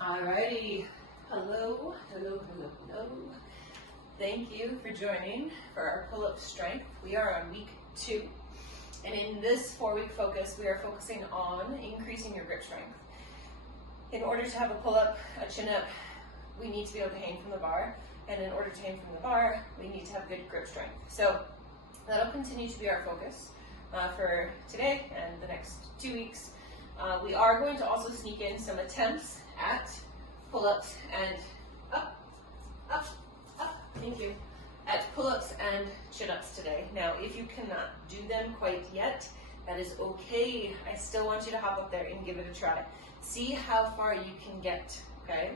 Alrighty, hello. Thank you for joining for our pull-up strength. We are on week 2, and in this 4-week focus, we are focusing on increasing your grip strength. In order to have a pull-up, a chin-up, we need to be able to hang from the bar, and in order to hang from the bar, we need to have good grip strength. So that'll continue to be our focus for today and the next 2 weeks. We are going to also sneak in some attempts at pull-ups and up, thank you, at pull-ups and chin-ups today. Now, if you cannot do them quite yet, that is okay. I still want you to hop up there and give it a try. See how far you can get, okay?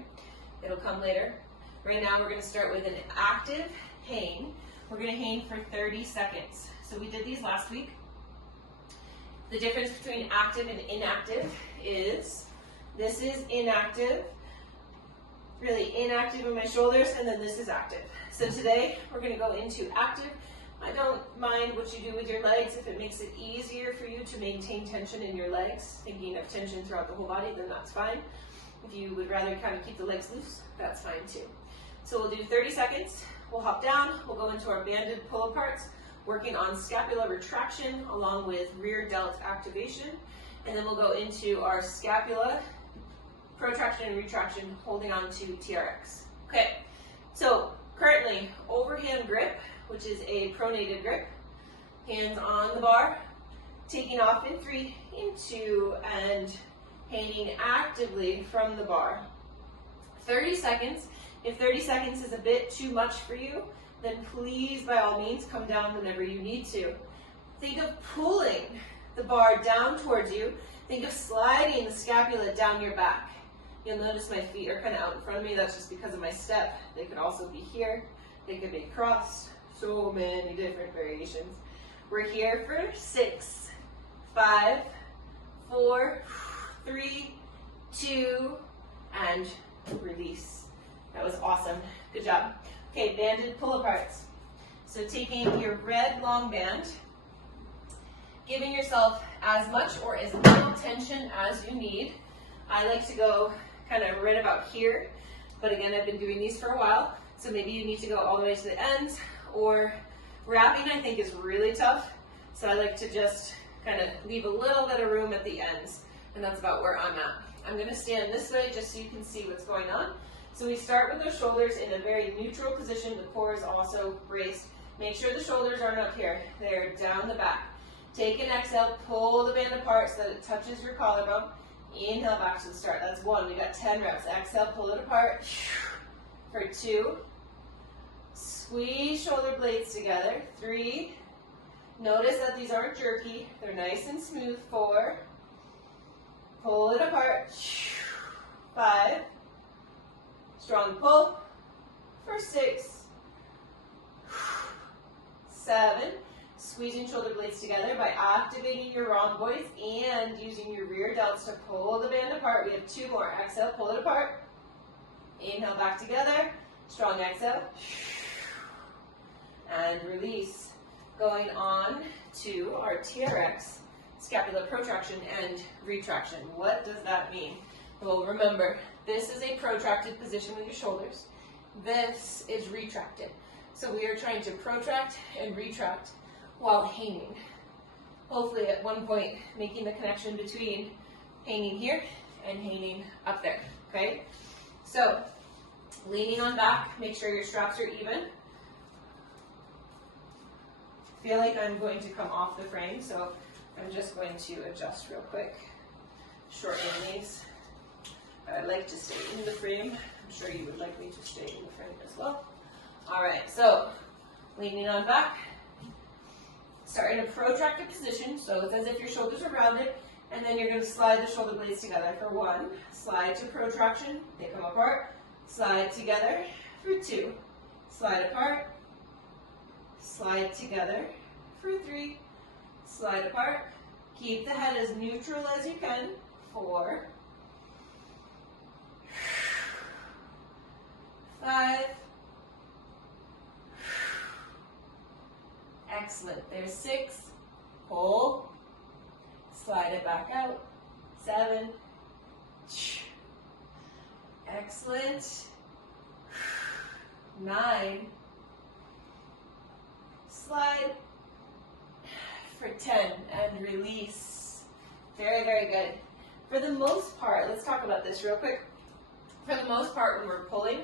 It'll come later. Right now, we're gonna start with an active hang. We're gonna hang for 30 seconds. So we did these last week. The difference between active and inactive is, this is inactive, really inactive in my shoulders, and then this is active. So today, we're gonna go into active. I don't mind what you do with your legs. If it makes it easier for you to maintain tension in your legs, thinking of tension throughout the whole body, then that's fine. If you would rather kind of keep the legs loose, that's fine too. So we'll do 30 seconds. We'll hop down. We'll go into our banded pull-aparts, working on scapula retraction along with rear delt activation. And then we'll go into our scapula protraction and retraction, holding on to TRX. Okay, so currently overhand grip, which is a pronated grip, hands on the bar, taking off in 3, in 2, and hanging actively from the bar. 30 seconds. If 30 seconds is a bit too much for you, then please, by all means, come down whenever you need to. Think of pulling the bar down towards you. Think of sliding the scapula down your back. You'll notice my feet are kind of out in front of me. That's just because of my step. They could also be here. They could be crossed. So many different variations. We're here for 6, 5, 4, 3, 2, and release. That was awesome. Good job. Okay, banded pull-aparts. So taking your red long band, giving yourself as much or as little tension as you need. I like to go kind of right about here, but again, I've been doing these for a while, so maybe you need to go all the way to the ends, or wrapping I think is really tough, so I like to just kind of leave a little bit of room at the ends, and that's about where I'm at. I'm going to stand this way just so you can see what's going on. So we start with the shoulders in a very neutral position. The core is also braced. Make sure the shoulders aren't up here. They're down the back. Take an exhale, pull the band apart so that it touches your collarbone. Inhale back to the start. That's 1. We got 10 reps. Exhale, pull it apart. For 2. Squeeze shoulder blades together. 3. Notice that these aren't jerky. They're nice and smooth. 4. Pull it apart. 5. Strong pull for 6, 7, squeezing shoulder blades together by activating your rhomboids and using your rear delts to pull the band apart. We have 2 more. Exhale, pull it apart. Inhale back together. Strong exhale. And release. Going on to our TRX, scapula protraction and retraction. What does that mean? Well, remember, this is a protracted position with your shoulders. This is retracted. So we are trying to protract and retract while hanging. Hopefully at one point making the connection between hanging here and hanging up there, okay? So leaning on back, make sure your straps are even. Feel like I'm going to come off the frame, so I'm just going to adjust real quick. Shorten these. I'd like to stay in the frame. I'm sure you would like me to stay in the frame as well. All right, so leaning on back. Start in a protracted position, so it's as if your shoulders are rounded, and then you're going to slide the shoulder blades together for 1. Slide to protraction, they come apart. Slide together for 2. Slide apart. Slide together for 3. Slide apart. Keep the head as neutral as you can. 4. 5. Excellent. There's 6. Pull. Slide it back out. 7. Excellent. 9. Slide for 10 and release. Very, very good. For the most part, let's talk about this real quick. For the most part, when we're pulling,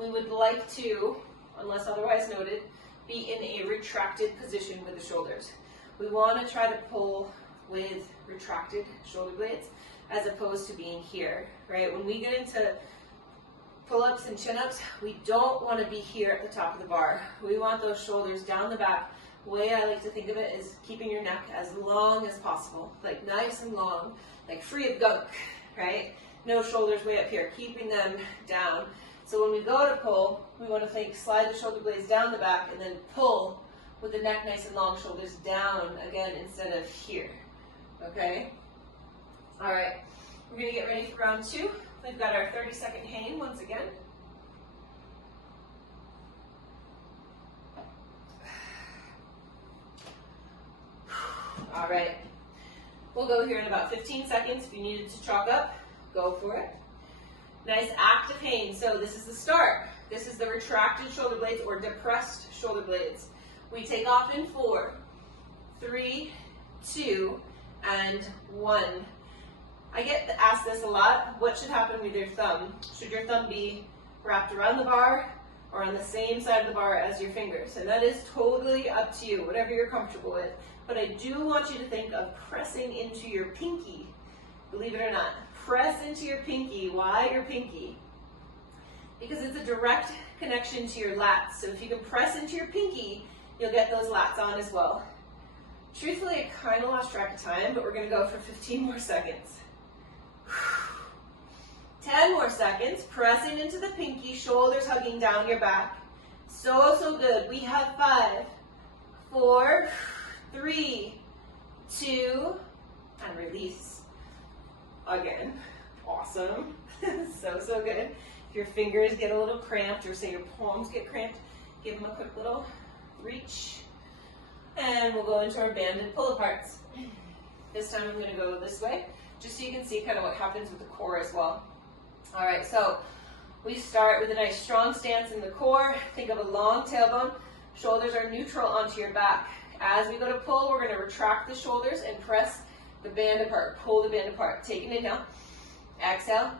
we would like to, unless otherwise noted, be in a retracted position with the shoulders. We want to try to pull with retracted shoulder blades as opposed to being here, right? When we get into pull-ups and chin-ups, we don't want to be here at the top of the bar. We want those shoulders down the back. The way I like to think of it is keeping your neck as long as possible, like nice and long, like free of gunk, right? No shoulders way up here, keeping them down. So when we go to pull, we want to think slide the shoulder blades down the back and then pull with the neck nice and long, shoulders down again instead of here, okay? All right, we're going to get ready for round 2. We've got our 30-second hang once again. All right, we'll go here in about 15 seconds. If you needed to chalk up, go for it. Nice active hang. So this is the start. This is the retracted shoulder blades or depressed shoulder blades. We take off in 4, 3, 2, and 1. I get asked this a lot. What should happen with your thumb? Should your thumb be wrapped around the bar or on the same side of the bar as your fingers? And that is totally up to you, whatever you're comfortable with. But I do want you to think of pressing into your pinky. Believe it or not, press into your pinky. Why your pinky? Because it's a direct connection to your lats. So if you can press into your pinky, you'll get those lats on as well. Truthfully, I kind of lost track of time, but we're going to go for 15 more seconds. 10 more seconds, pressing into the pinky, shoulders hugging down your back. So, so good. We have 5, 4, 3, 2, and release. Again. Awesome. So, so good. If your fingers get a little cramped or say your palms get cramped, give them a quick little reach. And we'll go into our banded pull aparts. This time I'm going to go this way, just so you can see kind of what happens with the core as well. All right, so we start with a nice strong stance in the core. Think of a long tailbone. Shoulders are neutral onto your back. As we go to pull, we're going to retract the shoulders and press the band apart. Pull the band apart. Take an inhale. Exhale.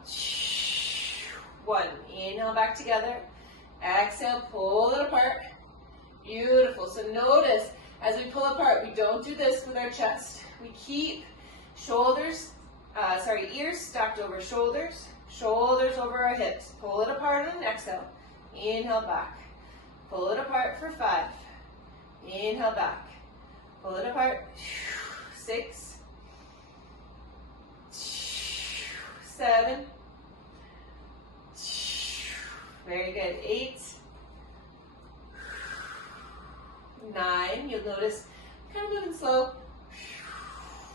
1. Inhale back together. Exhale. Pull it apart. Beautiful. So notice as we pull apart, we don't do this with our chest. We keep ears stacked over shoulders, shoulders over our hips. Pull it apart on an exhale. Inhale back. Pull it apart for 5. Inhale back. Pull it apart. 6, 7. Very good. 8, 9. You'll notice kind of moving slow.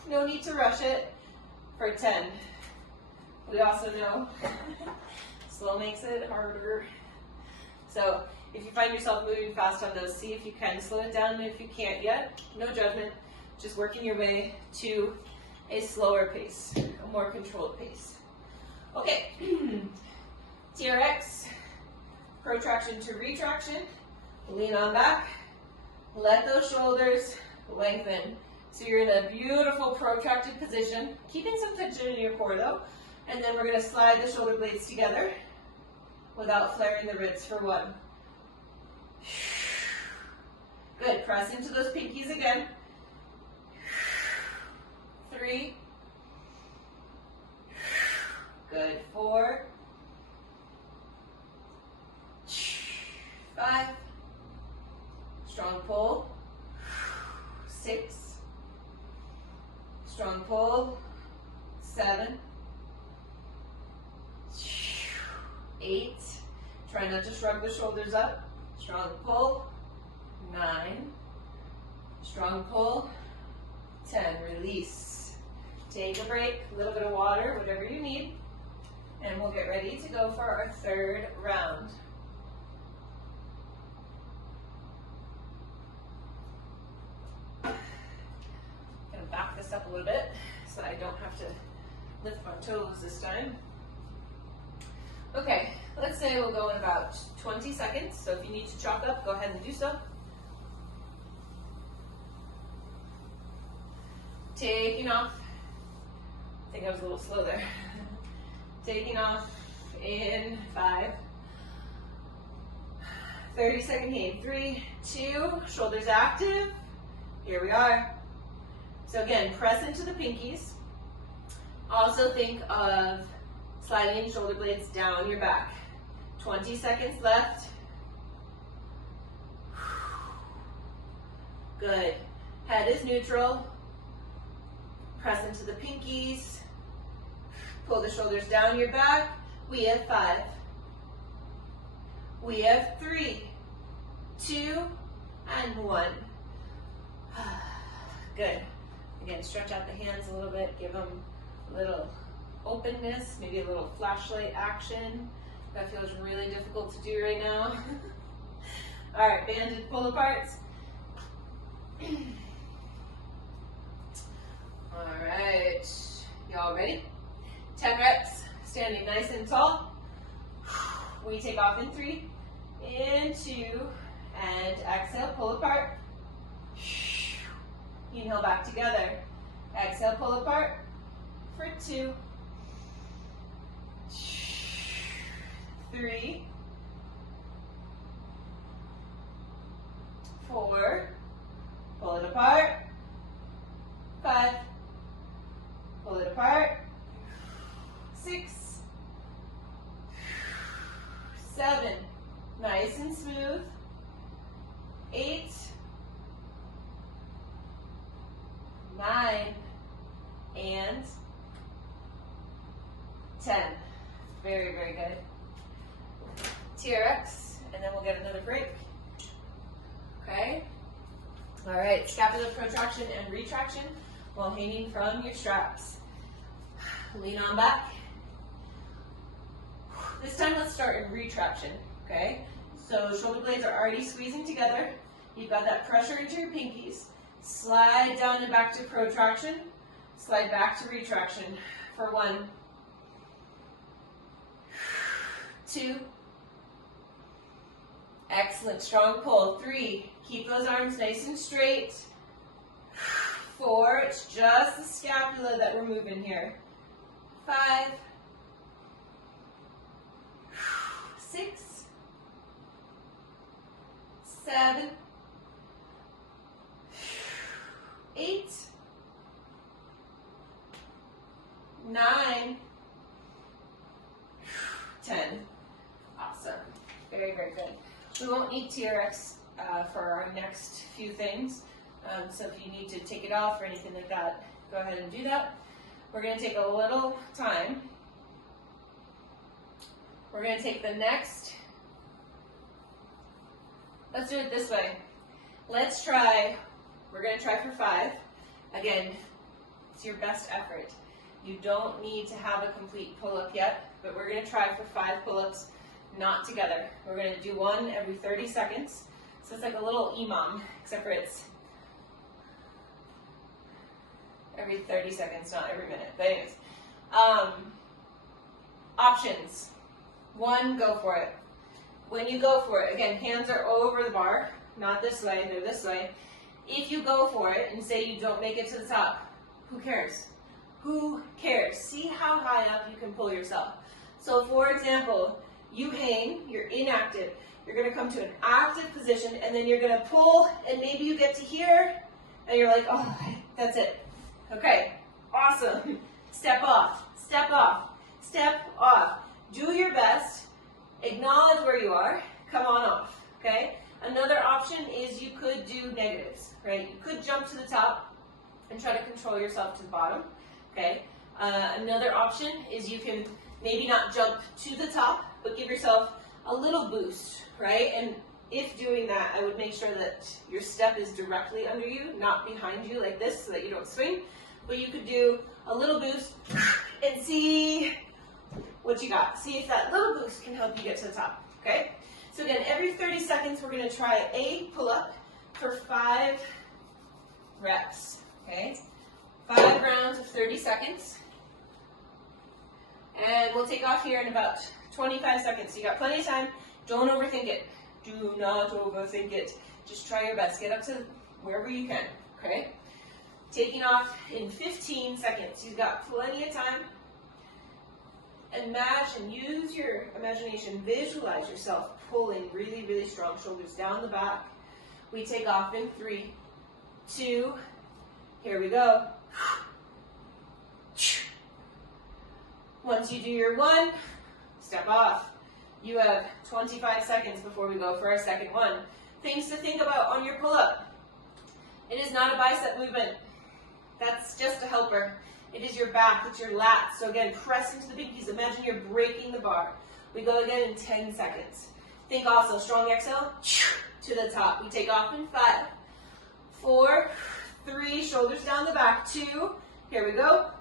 No need to rush it. For 10. We also know slow makes it harder. So if you find yourself moving fast on those, see if you can slow it down. And if you can't yet, no judgment. Just working your way to a slower pace, a more controlled pace. Okay. TRX, protraction to retraction. Lean on back. Let those shoulders lengthen. So you're in a beautiful protracted position, keeping some tension in your core though. And then we're going to slide the shoulder blades together without flaring the ribs for 1. Good. Press into those pinkies again. 3. Good. 4. 5. Strong pull. 6. Strong pull. 7. 8. Try not to shrug the shoulders up. Strong pull. 9. Strong pull. 10. Release. Take a break, a little bit of water, whatever you need. And we'll get ready to go for our 3rd round. Back this up a little bit so I don't have to lift my toes this time. Okay, let's say we'll go in about 20 seconds. So if you need to chalk up, go ahead and do so. Taking off. I think I was a little slow there. Taking off in 5. 30-second gain. 3, 2, shoulders active. Here we are. So again, press into the pinkies. Also think of sliding shoulder blades down your back. 20 seconds left. Good. Head is neutral. Press into the pinkies. Pull the shoulders down your back. We have 5. We have 3, 2, and 1. Good. Again, stretch out the hands a little bit. Give them a little openness, maybe a little flashlight action. That feels really difficult to do right now. All right, banded pull aparts. All right, y'all ready? 10 reps, standing nice and tall. We take off in 3, in 2, and exhale, pull apart. Inhale back together. Exhale, pull apart for 2, 3, 4, pull it apart, 5, pull it apart, 6, 7, nice and smooth, 8, 9, and 10. Very, very good. TRX, and then we'll get another break. Okay? All right, scapula protraction and retraction while hanging from your straps. Lean on back. This time let's start in retraction, okay? So shoulder blades are already squeezing together. You've got that pressure into your pinkies. Slide down and back to protraction. Slide back to retraction for 1, 2, excellent, strong pull. 3, keep those arms nice and straight. 4, it's just the scapula that we're moving here. 5, 6, 7, 8, 9, 10. Awesome. Very, very good. We won't need TRX for our next few things. So if you need to take it off or anything like that, go ahead and do that. We're going to take a little time. We're going to take the next. Let's do it this way. Let's try. We're going to try for 5. Again, it's your best effort. You don't need to have a complete pull-up yet, but we're going to try for 5 pull-ups, not together. We're going to do one every 30 seconds. So it's like a little imam, except for it's every 30 seconds, not every minute. But anyways, options. 1, go for it. When you go for it, again, hands are over the bar, not this way, they're this way. If you go for it and say you don't make it to the top, who cares? Who cares? See how high up you can pull yourself. So for example, you hang, you're inactive. You're going to come to an active position and then you're going to pull and maybe you get to here and you're like, oh, that's it. Okay, awesome. Step off, step off, step off. Do your best. Acknowledge where you are. Come on off, okay? Another option is you could do negatives, right? You could jump to the top and try to control yourself to the bottom, okay? Another option is you can maybe not jump to the top, but give yourself a little boost, right? And if doing that, I would make sure that your step is directly under you, not behind you like this so that you don't swing. But you could do a little boost and see what you got. See if that little boost can help you get to the top, okay? So again, every 30 seconds, we're gonna try a pull-up for 5 reps, okay? 5 rounds of 30 seconds. And we'll take off here in about 25 seconds. So you got plenty of time. Don't overthink it. Do not overthink it. Just try your best. Get up to wherever you can, okay? Taking off in 15 seconds. You've got plenty of time. Imagine, use your imagination, visualize yourself pulling really, really strong, shoulders down the back. We take off in 3, 2, here we go. Once you do your 1, step off. You have 25 seconds before we go for our second one. Things to think about on your pull-up. It is not a bicep movement. That's just a helper. It is your back, it's your lats. So again, press into the pinkies. Imagine you're breaking the bar. We go again in 10 seconds. Think also, strong exhale, to the top. We take off in 5, 4, 3, shoulders down the back, 2, here we go.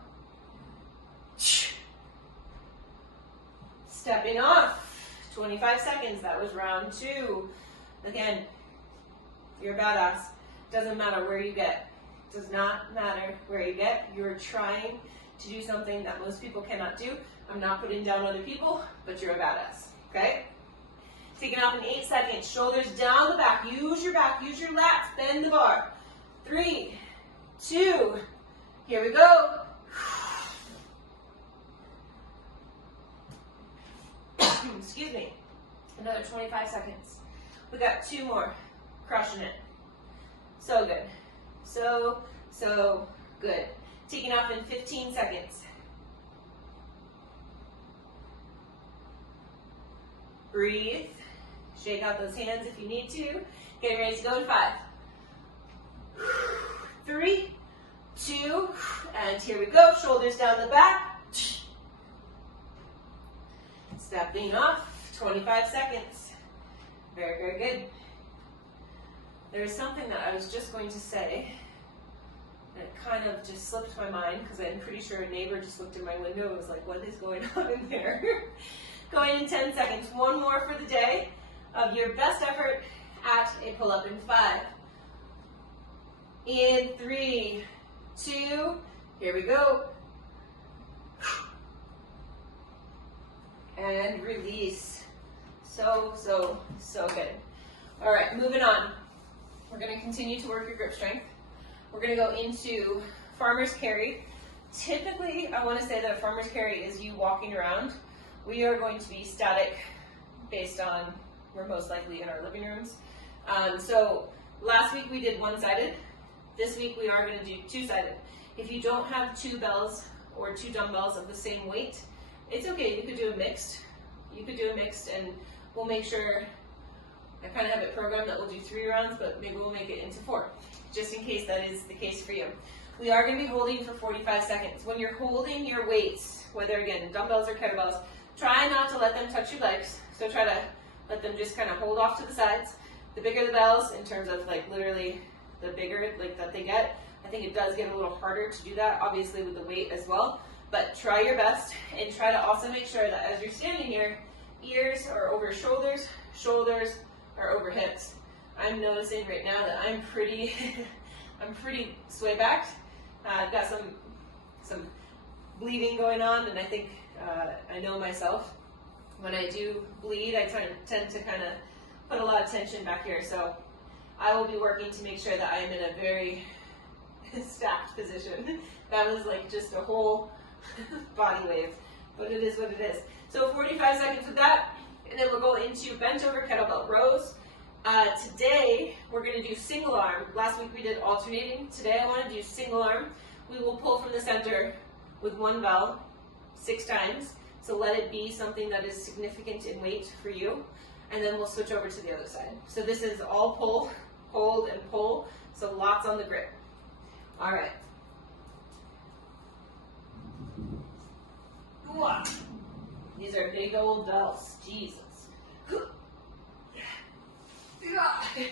Stepping off, 25 seconds, that was round 2. Again, you're a badass. Doesn't matter where you get. Does not matter where you get. You're trying to do something that most people cannot do. I'm not putting down other people, but you're a badass, okay? Taking off in 8 seconds, shoulders down the back. Use your back, use your lats, bend the bar. 3, 2, here we go. Excuse me. Another 25 seconds. We got 2 more. Crushing it. So good. So good. Taking off in 15 seconds. Breathe. Shake out those hands if you need to. Getting ready to go in 5, 3, 2, and here we go. Shoulders down the back. Stepping off. 25 seconds. Very, very good. There's something that I was just going to say that kind of just slipped my mind because I'm pretty sure a neighbor just looked in my window and was like, what is going on in there? Going in 10 seconds. 1 more for the day of your best effort at a pull-up in 5. In 3, 2, here we go. And release. So good. All right, moving on. We're going to continue to work your grip strength. We're going to go into farmer's carry. Typically, I want to say that a farmer's carry is you walking around. We are going to be static based on, we're most likely in our living rooms. So last week we did one-sided. This week we are going to do two-sided. If you don't have 2 bells or 2 dumbbells of the same weight, it's okay. You could do a mixed. You could do a mixed, and we'll make sure, I kind of have it programmed that we'll do 3 rounds, but maybe we'll make it into 4, just in case that is the case for you. We are going to be holding for 45 seconds. When you're holding your weights, whether again dumbbells or kettlebells, try not to let them touch your legs. So try to let them just kind of hold off to the sides. The bigger the bells, in terms of like literally the bigger like that they get, I think it does get a little harder to do that, obviously with the weight as well. But try your best, and try to also make sure that as you're standing here, ears are over shoulders, shoulders are over hips. I'm noticing right now that I'm pretty sway backed. I've got some bleeding going on, and I think I know myself. When I do bleed, I tend to kind of put a lot of tension back here. So I will be working to make sure that I am in a very stacked position. That was like just a whole body wave, but it is what it is. So 45 seconds with that, and then we'll go into bent over kettlebell rows. Today we're going to do single arm. Last week we did alternating. Today I want to do single arm. We will pull from the center with 1 bell 6 times. So let it be something that is significant in weight for you, and then we'll switch over to the other side. So this is all pull, hold, and pull. So lots on the grip. All right. These are big old bells. Jesus. I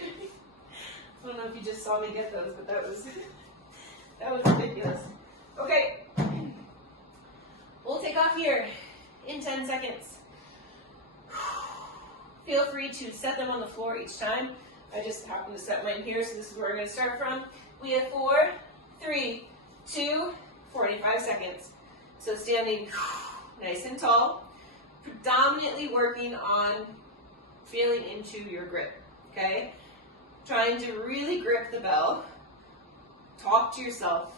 don't know if you just saw me get those, but that was ridiculous. Okay. We'll take off here in 10 seconds. Feel free to set them on the floor each time. I just happen to set mine here, so this is where we're going to start from. We have 4, 3, 2, 45 seconds. So standing nice and tall, predominantly working on feeling into your grip, okay? Trying to really grip the bell. Talk to yourself.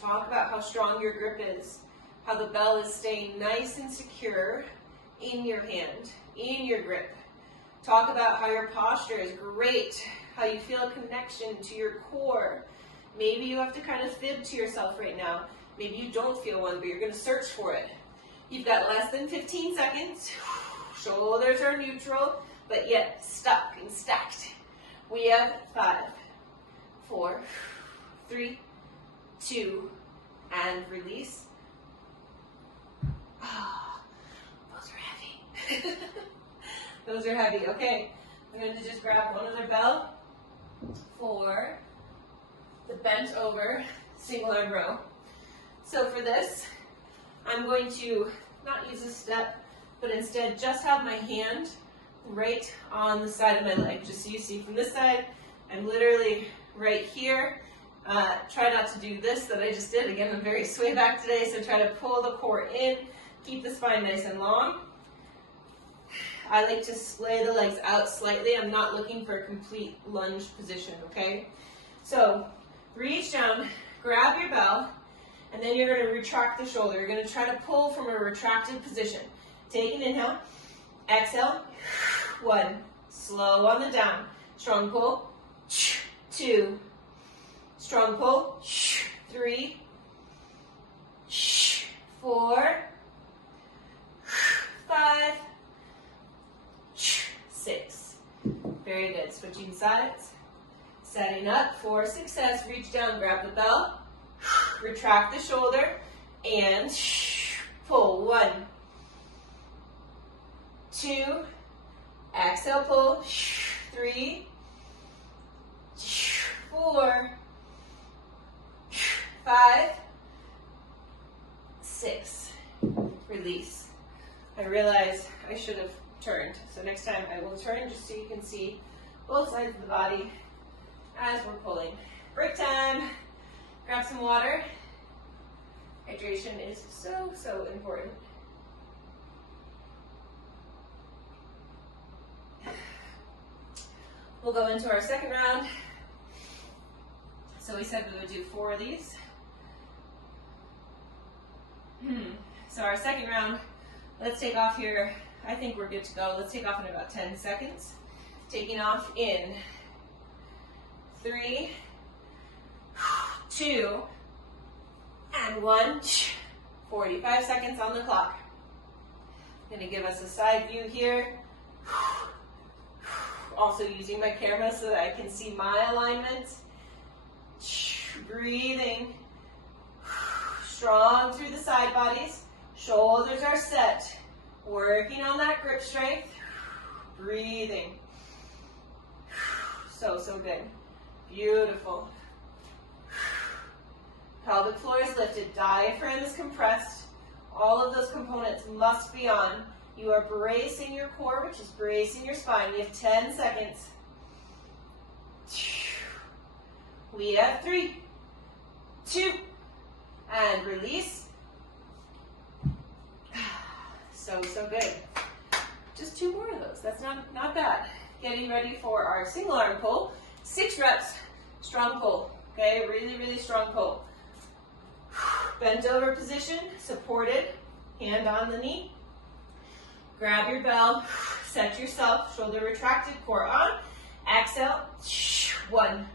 Talk about how strong your grip is, how the bell is staying nice and secure in your hand, in your grip. Talk about how your posture is great, how you feel a connection to your core. Maybe you have to kind of fib to yourself right now. Maybe you don't feel one, but you're going to search for it. You've got less than 15 seconds. Shoulders are neutral, but yet stuck and stacked. We have 5, 4, 3, 2, and release. Ah, those are heavy. Those are heavy. Okay, I'm going to just grab one other bell for the bent over single arm row. So for this, I'm going to not use a step, but instead just have my hand right on the side of my leg. Just so you see from this side, I'm literally right here. Try not to do this that I just did. Again, I'm very sway back today, so try to pull the core in, keep the spine nice and long. I like to splay the legs out slightly. I'm not looking for a complete lunge position, okay? So reach down, grab your bell, and then you're going to retract the shoulder. You're going to try to pull from a retracted position. Take an inhale, exhale, 1, slow on the down, strong pull, 2, strong pull, 3, 4, 5, 6. Very good. Switching sides. Setting up for success. Reach down, grab the bell, retract the shoulder, and pull. 1, 2, exhale, pull, 3, 4, 5, 6. Release. I realize I should have turned, so next time I will turn just so you can see both sides of the body as we're pulling. Break time. Grab some water. Hydration is so, so important. We'll go into our second round. So we said we would do 4 of these. So our second round, let's take off here. I think we're good to go. Let's take off in about 10 seconds. Taking off in 3, 2, and 1. 45 seconds on the clock. I'm going to give us a side view here. Also using my camera so that I can see my alignment. Breathing. Strong through the side bodies. Shoulders are set. Working on that grip strength. Breathing. So, so good. Beautiful. Pelvic floor is lifted. Diaphragm is compressed. All of those components must be on. You are bracing your core, which is bracing your spine. We have 10 seconds. We have 3, 2, and release. So, so good. Just 2 more of those. That's not bad. Getting ready for our single arm pull. 6 reps, strong pull. Okay, really, really strong pull. Bent over position, supported, hand on the knee. Grab your bell, set yourself, shoulder retracted, core on. Exhale, 1,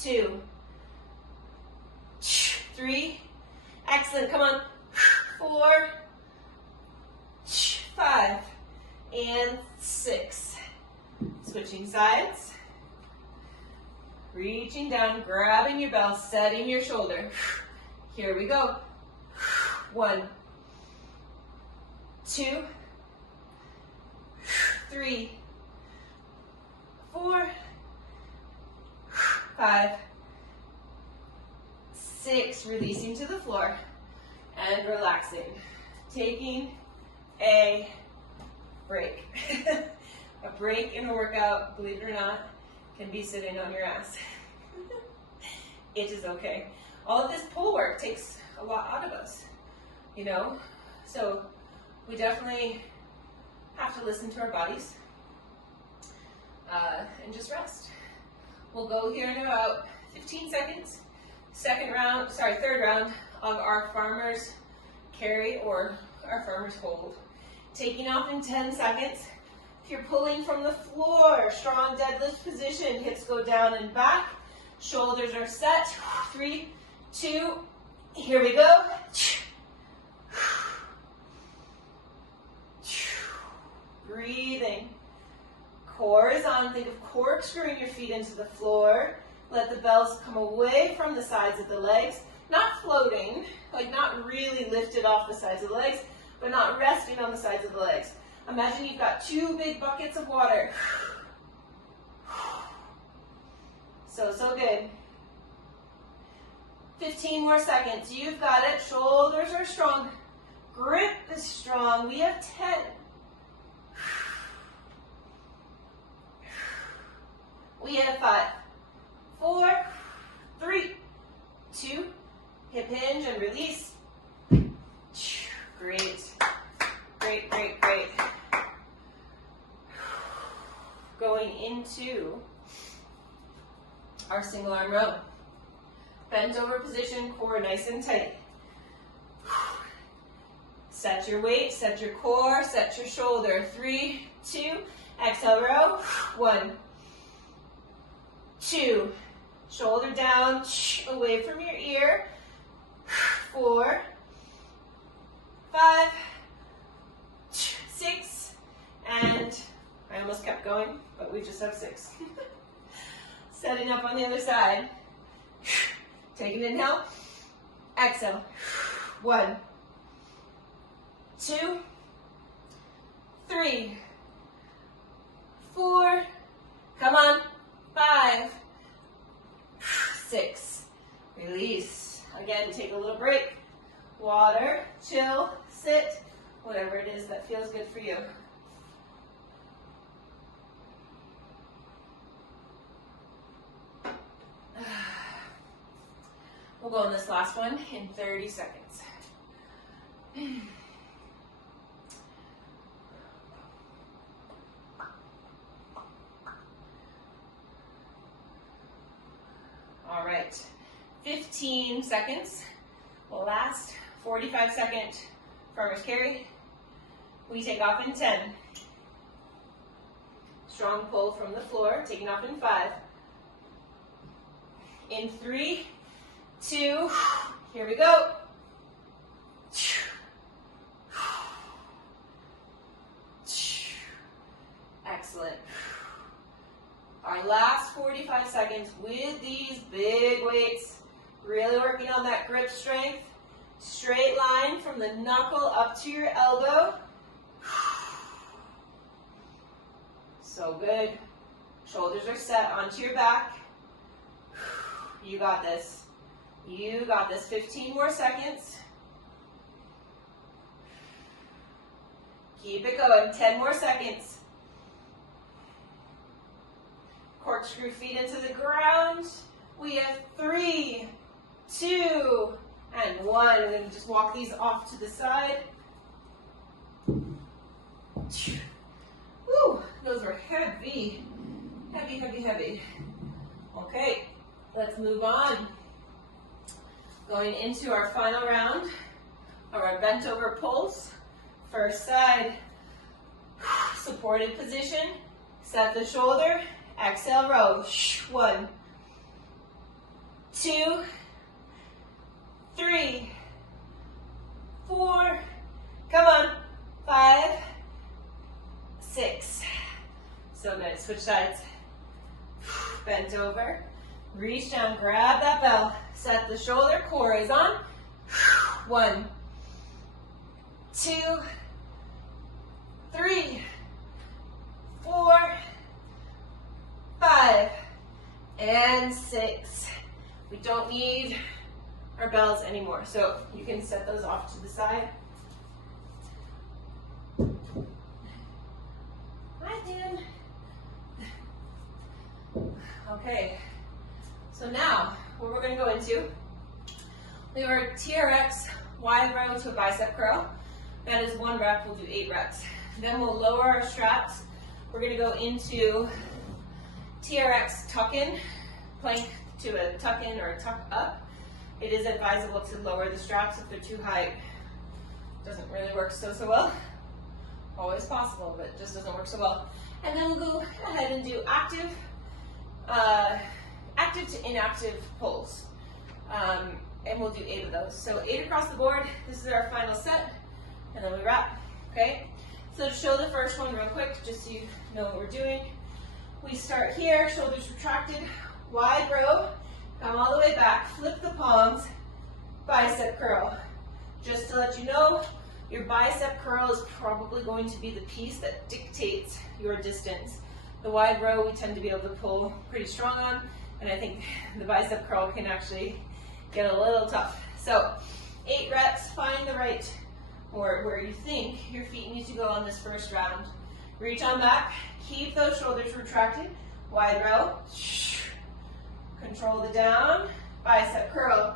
2, 3. Excellent, come on. 4, 5, and 6. Switching sides. Reaching down, grabbing your bell, setting your shoulder. Here we go. 1, 2, 3, 4, 5, 6. Releasing to the floor and relaxing. Taking a break. A break in a workout, believe it or not, can be sitting on your ass. It is okay. All of this pull work takes a lot out of us, you know? So we definitely have to listen to our bodies and just rest. We'll go here in about 15 seconds. Third round of our farmer's carry or our farmer's hold. Taking off in 10 seconds. If you're pulling from the floor, strong deadlift position, hips go down and back, shoulders are set. 3, 2, here we go. Breathing. Core is on. Think of corkscrewing your feet into the floor. Let the bells come away from the sides of the legs. Not floating, like not really lifted off the sides of the legs, but not resting on the sides of the legs. Imagine you've got 2 big buckets of water. So good. 15 more seconds. You've got it. Shoulders are strong. Grip is strong. We have 10. We have 5, 4, 3, 2, hip hinge and release. Great. Great, great, great. Going into our single arm row. Bent over position, core nice and tight. Set your weight, set your core, set your shoulder. 3, 2, exhale row. 1, 2, shoulder down, away from your ear. 4, 5, 6, and I almost kept going, but we just have 6. Setting up on the other side. Take an inhale, exhale. 1, 2, 3, 4, come on, 5, 6, release. Again, take a little break. Water, chill, sit, whatever it is that feels good for you. We'll go on this last one in 30 seconds. All right, 15 seconds. Last 45-second farmer's carry. We take off in 10. Strong pull from the floor, taking off in 5. In 3, 2, here we go. Excellent. Our last 45 seconds with these big weights, really working on that grip strength. Straight line from the knuckle up to your elbow. So good. Shoulders are set onto your back. You got this. You got this. 15 more seconds. Keep it going. 10 more seconds. Corkscrew feet into the ground. We have 3, 2, and 1. We're going to just walk these off to the side. Woo, those were heavy. Heavy, heavy, heavy. Okay, let's move on. Going into our final round of our bent over pulls. First side, supported position. Set the shoulder, exhale, row. 1, 2, 3, 4, come on, 5, 6. So good. Switch sides. Bent over. Reach down, grab that bell. Set the shoulder, core is on. 1, 2, 3, 4, 5, and 6. We don't need our bells anymore, so you can set those off to the side. Hi, Dan. Okay, so now what we're going to go into, we have our TRX wide row to a bicep curl. That is 1 rep, we'll do 8 reps. Then we'll lower our straps. We're gonna go into TRX tuck-in, plank to a tuck-in or a tuck up. It is advisable to lower the straps if they're too high. It doesn't really work so well. Always possible, but it just doesn't work so well. And then we'll go ahead and do active to inactive pulls. And we'll do 8 of those. So 8 across the board. This is our final set, and then we wrap, okay? So to show the first one real quick, just so you know what we're doing. We start here, shoulders retracted, wide row, come all the way back, flip the palms, bicep curl. Just to let you know, your bicep curl is probably going to be the piece that dictates your distance. The wide row we tend to be able to pull pretty strong on, and I think the bicep curl can actually get a little tough. So 8 reps, find the right, or where you think your feet need to go on this first round. Reach on back, keep those shoulders retracted, wide row, control the down, bicep curl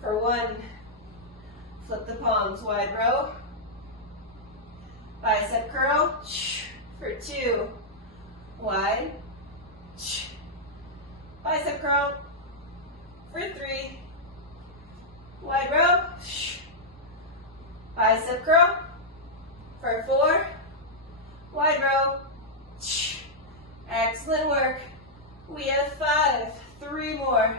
for 1, flip the palms, wide row, bicep curl for 2, wide, bicep curl for 3, wide row, bicep curl for 4, wide row. Excellent work. We have 5, 3 more.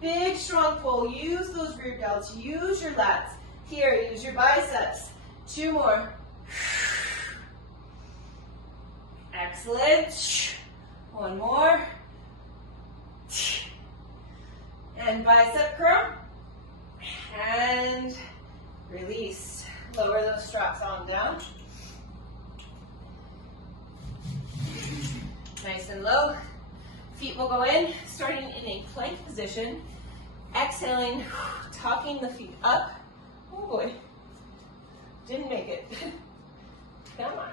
Big strong pull. Use those glute delts. Use your lats. Here, use your biceps. 2 more. Excellent. 1 more. And bicep curl. And release. Lower those straps on down. Nice and low. Feet will go in, starting in a plank position. Exhaling, tucking the feet up. Oh boy, didn't make it. Come on.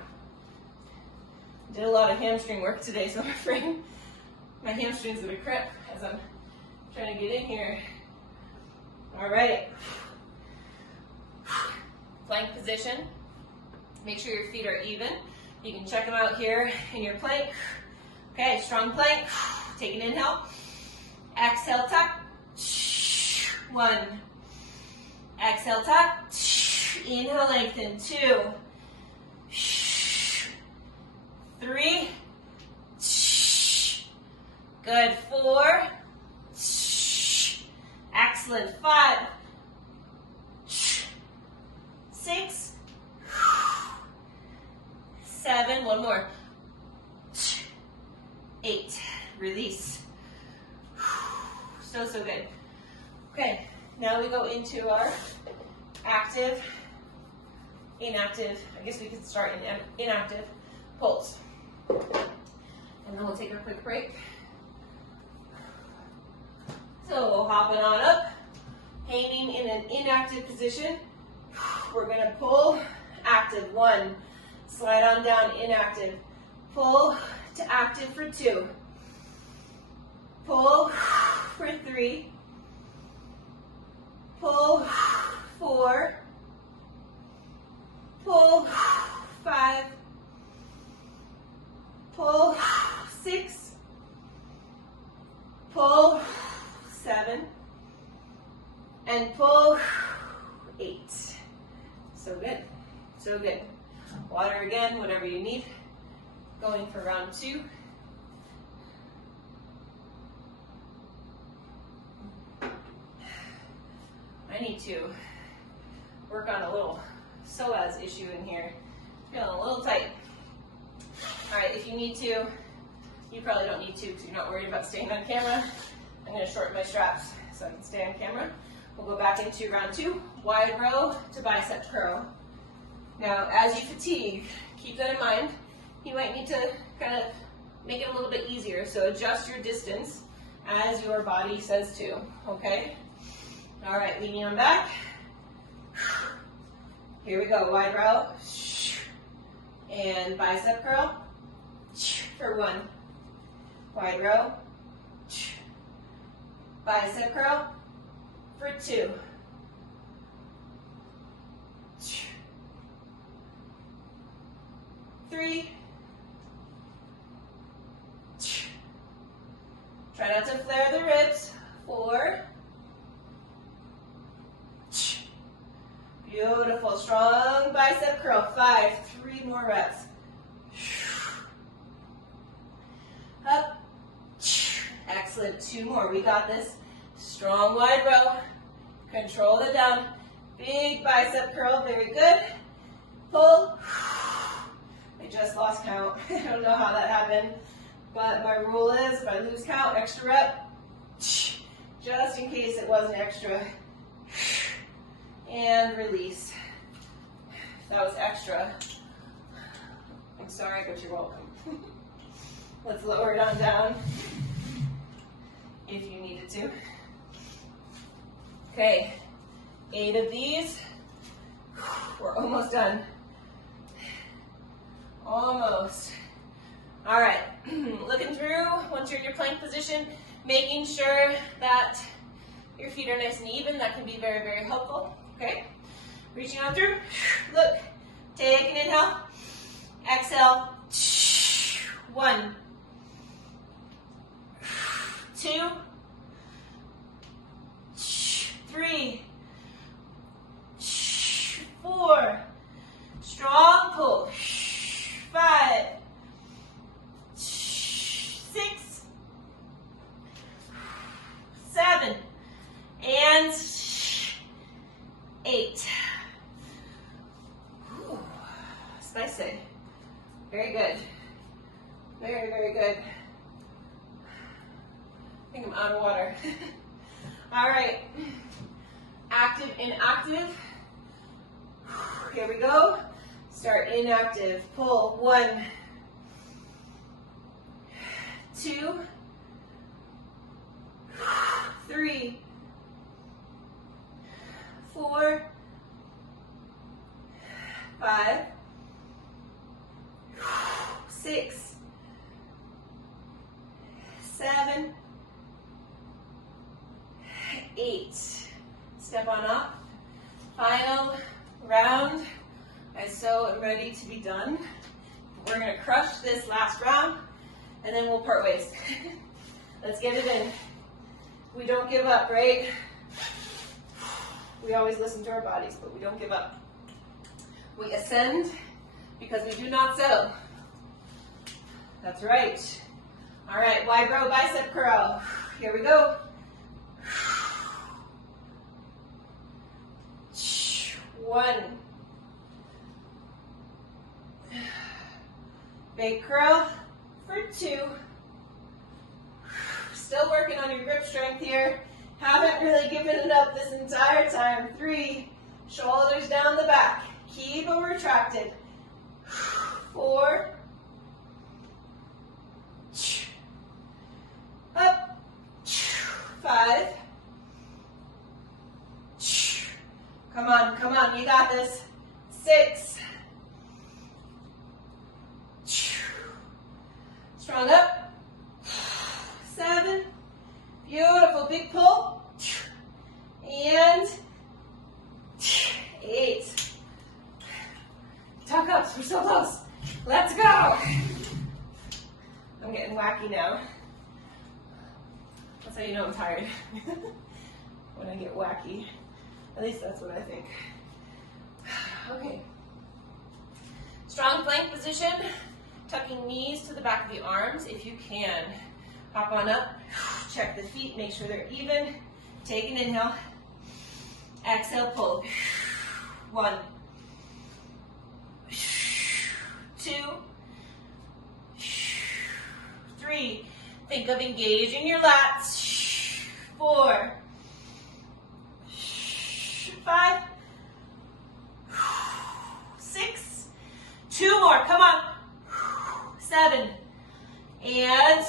Did a lot of hamstring work today, so I'm afraid my hamstring's gonna cramp as I'm trying to get in here. All right. Plank position. Make sure your feet are even. You can check them out here in your plank. Okay, strong plank. Take an inhale. Exhale, tuck. 1. Exhale, tuck. Inhale, lengthen. 2. 3. Good. 4. Excellent. 5. 6. 7. 1 more. 8. Release. So good. Okay, now we go into our active, inactive, I guess we could start in inactive pulls. And then we'll take a quick break. So hopping on up, hanging in an inactive position. We're gonna pull, active, 1. Slide on down, inactive. Pull to active for 2. Pull for 3. Pull 4. Pull 5. Pull 6. Pull 7. And pull 8. So good. So good. Water again, whatever you need. Going for round 2. I need to work on a little psoas issue in here. Feeling a little tight. All right, if you need to, you probably don't need to because you're not worried about staying on camera. I'm going to shorten my straps so I can stay on camera. We'll go back into round 2, wide row to bicep curl. Now, as you fatigue, keep that in mind. You might need to kind of make it a little bit easier, so adjust your distance as your body says to, okay? All right, leaning on back. Here we go, wide row. And bicep curl for 1. Wide row. Bicep curl for 2. 3. Try not to flare the ribs. 4. Beautiful, strong bicep curl. 5, 3 more reps. Up. Excellent, 2 more, we got this. Strong wide row. Control it down. Big bicep curl, very good. Pull. I just lost count. I don't know how that happened, but my rule is if I lose count, extra rep, just in case it wasn't extra. And release. If that was extra, I'm sorry, but you're welcome. Let's lower it on down if you needed to. Okay, 8 of these. We're almost done. Almost. All right, looking through, once you're in your plank position, making sure that your feet are nice and even. That can be very, very helpful. Okay, reaching on through. Look, take an inhale, exhale. 1, 2, 3, 4. Strong pull. 5, 6, 7, and 8. Ooh, spicy. Very good. Very, very good. I think I'm out of water. All right. Active, inactive. Here we go. Start inactive. Pull. 1, 2, 3, 4, 5, 6, 7, 8. Step on up. Final round. I so am ready to be done. We're going to crush this last round, and then we'll part ways. Let's get it in. We don't give up, right? We always listen to our bodies, but we don't give up. We ascend because we do not settle. That's right. All right, wide row bicep curl. Here we go. 1. Big curl for 2. Still working on your grip strength here. Haven't really given it up this entire time. 3. Shoulders down the back. Keep them retracted. 4. Up. 5. Come on, you got this. 6. Strong up. 7. Beautiful, big pull. And 8. Tuck ups, we're so close. Let's go. I'm getting wacky now. That's how you know I'm tired. When I get wacky. At least that's what I think. Okay. Strong plank position. Tucking knees to the back of the arms if you can. Hop on up. Check the feet. Make sure they're even. Take an inhale. Exhale, pull. 1, 2, 3. Think of engaging your lats. 4, 5, 6. 2 more. Come on. 7 and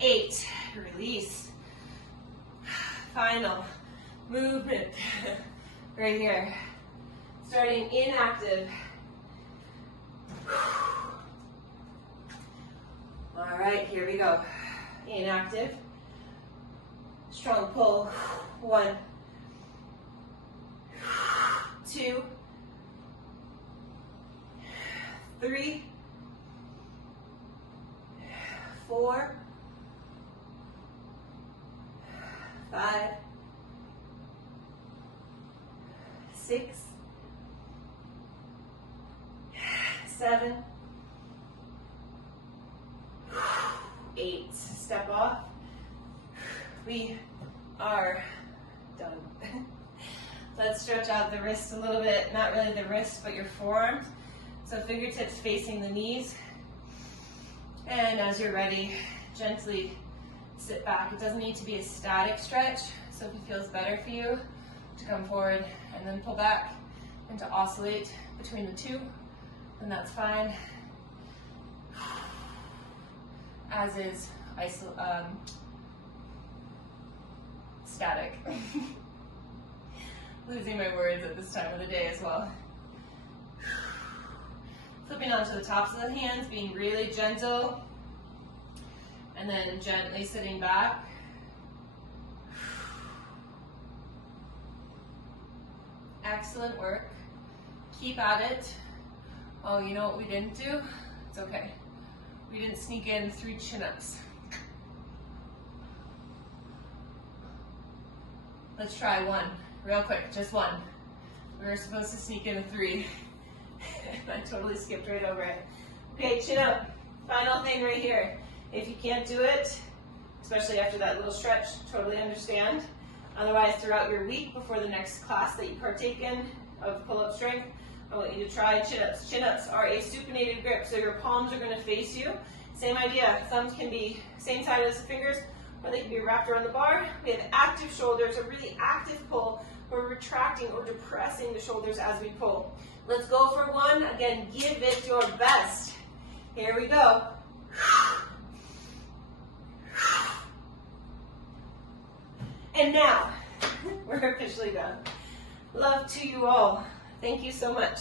8. Release. Final movement right here. Starting inactive. All right, here we go. Inactive. Strong pull. 1, 2, 3, 4, 5, 6, 7, 8. Step off. We are done. Let's stretch out the wrist a little bit. Not really the wrist, but your forearms. So fingertips facing the knees. And as you're ready, gently sit back. It doesn't need to be a static stretch. So if it feels better for you to come forward and then pull back and to oscillate between the two, then that's fine. As is static. Losing my words at this time of the day as well. Flipping onto the tops of the hands, being really gentle, and then gently sitting back. Excellent work. Keep at it. Oh, you know what we didn't do? It's okay. We didn't sneak in 3 chin-ups. Let's try one, real quick, just one. We were supposed to sneak in a 3. I totally skipped right over it. Okay, chin up. Final thing right here. If you can't do it, especially after that little stretch, totally understand. Otherwise, throughout your week before the next class that you partake in of pull-up strength, I want you to try chin-ups. Chin-ups are a supinated grip, so your palms are going to face you. Same idea. Thumbs can be same side as the fingers, or they can be wrapped around the bar. We have active shoulders, a really active pull. We're retracting or depressing the shoulders as we pull. Let's go for one. Again, give it your best. Here we go. And now, we're officially done. Love to you all. Thank you so much.